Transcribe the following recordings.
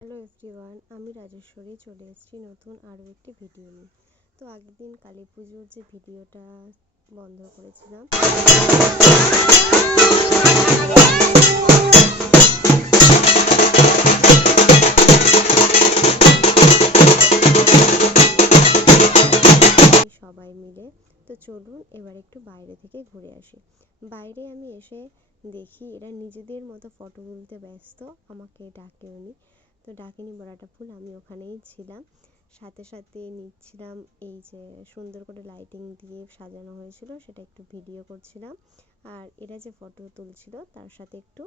Hello everyone, আমি রাজেশ্বরী চলে এসেছি নতুন আরও একটি ভিডিও নিয়ে। তো আগের দিন কালী পুজোর যে ভিডিওটা বন্ধ করেছিলাম, সবাই মিলে। তো চলুন এবার একটু বাইরে থেকে ঘুরে আসি। বাইরে আমি এসে দেখি এরা নিজেদের মতো ফটো তুলতে ব্যস্ত, আমাকে ডাকেওনি। তো ডাকেনি বলাটা ভুল, আমি ওখানেই ছিলাম, সাথে সাথে নিচ্ছিলাম এই যে সুন্দর করে লাইটিং দিয়ে সাজানো হয়েছিল সেটা একটু ভিডিও করছিলাম। আর এরা যে ফটো তুলছিল তার সাথে একটু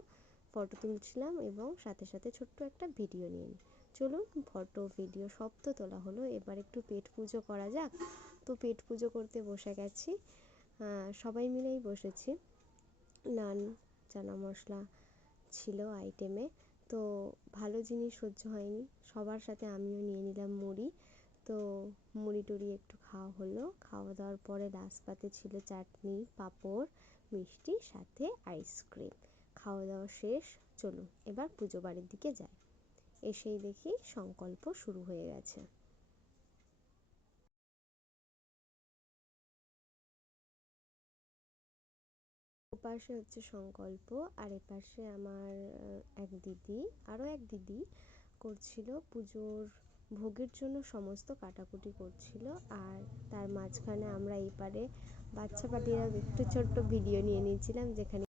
ফটো তুলছিলাম এবং সাথে সাথে ছোট্ট একটা ভিডিও নিয়ে নিই। চলুন ফটো ভিডিও সব তো তোলা হলো, এবার একটু পেট পুজো করা যাক। তো পেট পুজো করতে বসে গেছি, সবাই মিলেই বসেছি। নান চানা মশলা ছিল আইটেমে, তো ভালো জিনিস সহ্য হয়নি, সবার সাথে আমিও নিয়ে নিলাম মুড়ি। তো মুড়ি টুড়ি একটু খাওয়া হলো, খাওয়া দাওয়ার পরে লাস্ট পাতে ছিল চাটনি, পাঁপড়, মিষ্টি, সাথে আইসক্রিম। খাওয়া দাওয়া শেষ, চলুন এবার পুজো বাড়ির দিকে যাই। এসেই দেখি সংকল্প শুরু হয়ে গেছে। ওপাশে হচ্ছে সংকল্প, আর এপাশে আমার এক দিদি, আরও এক দিদি করছিল পুজোর ভোগের জন্য সমস্ত কাটাকুটি করছিল। আর তার মাঝখানে আমরা এই পারে বাচ্চা পাটিরা একটু ছোট্ট ভিডিও নিয়ে নিয়েছিলাম, যেখানে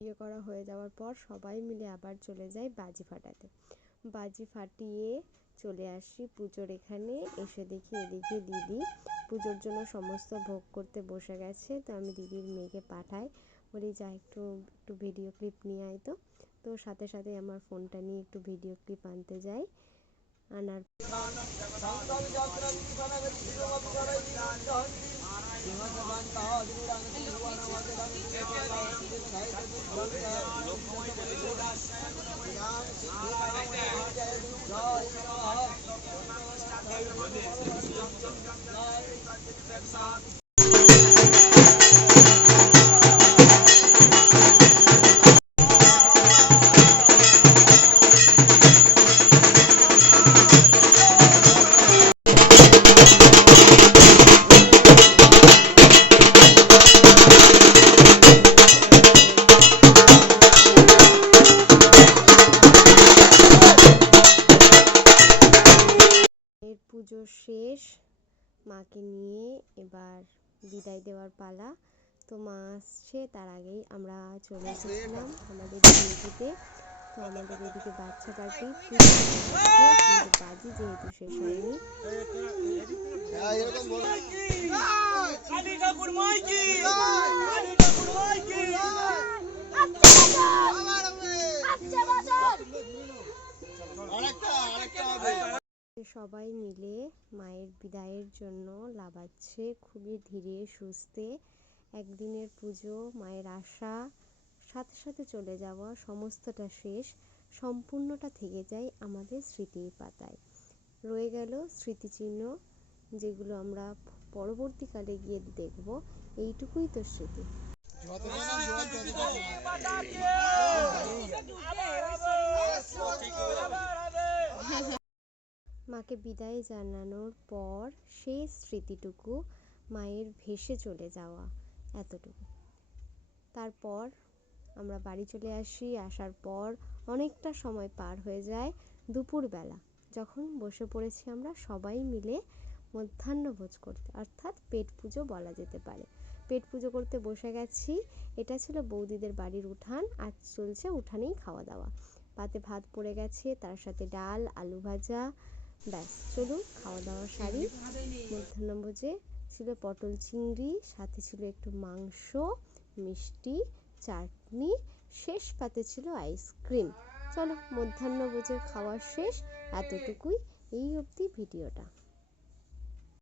ভিডিও করা হয়ে যাওয়ার পর সবাই মিলে আবার চলে যাই বাজি ফাটাতে। বাজি ফাটিয়ে চলে আসি পুজোর এখানে। এসে দেখি এদিকে দিদি পুজোর জন্য সমস্ত ভোগ করতে বসে গেছে। তো আমি দিদির মেয়েকে পাঠাই, বলি যা একটু একটু ভিডিও ক্লিপ নিয়ে আয়। তো সাথে সাথে আমার ফোনটা নিয়ে একটু ভিডিও ক্লিপ আনতে যাই। আনার পুজো শেষ, মাকে নিয়ে এবার বিদায় দেওয়ার পালা। তো মা আসছে তার আগেই আমরা চলে এসেছিলাম আমাদের ডিউটিতে। তো আমাদের এদিকে বাচ্চা পার্টি কিন্তু বাজি যেহেতু শেষ হয়নি, সবাই মিলে মায়ের বিদায়ের জন্য লাফাচ্ছে খুবই ধীরে সুস্থে। একদিনের পুজো, মায়ের আশা, সাথে সাথে চলে যাওয়া, সমস্তটা শেষ, সম্পূর্ণটা থেকে যায় আমাদের স্মৃতির পাতায়। রয়ে গেল স্মৃতিচিহ্ন, যেগুলো আমরা পরবর্তীকালে গিয়ে দেখব। এইটুকুই তো স্মৃতি। মাকে বিদায় জানানোর পর সেই স্মৃতিটুকু মায়ের ভেসে চলে যাওয়া, এতটুকু। তারপর আমরা বাড়ি চলে আসি। আসার পর অনেকটা সময় পার হয়ে যায় দুপুরবেলা, যখন বসে পড়েছি আমরা সবাই মিলে মধ্যাহ্নভোজ করতে, অর্থাৎ পেট পুজো বলা যেতে পারে। পেট পুজো করতে বসে গেছি। এটা ছিল বৌদিদের বাড়ির উঠান, আজ চলছে উঠানেই খাওয়া দাওয়া। পাতে ভাত পড়ে গেছে, তার সাথে ডাল, আলু ভাজা, ব্যাস চলুন খাওয়া দাওয়া সারি। মধ্যাহ্নভোজে ছিল পটল চিংড়ি, সাথে ছিল একটু মাংস, মিষ্টি, চাটনি, শেষ পাতে ছিল আইসক্রিম। চলো মধ্যাহ্নভোজের খাওয়া শেষ, এতটুকুই, এই অবধি ভিডিওটা।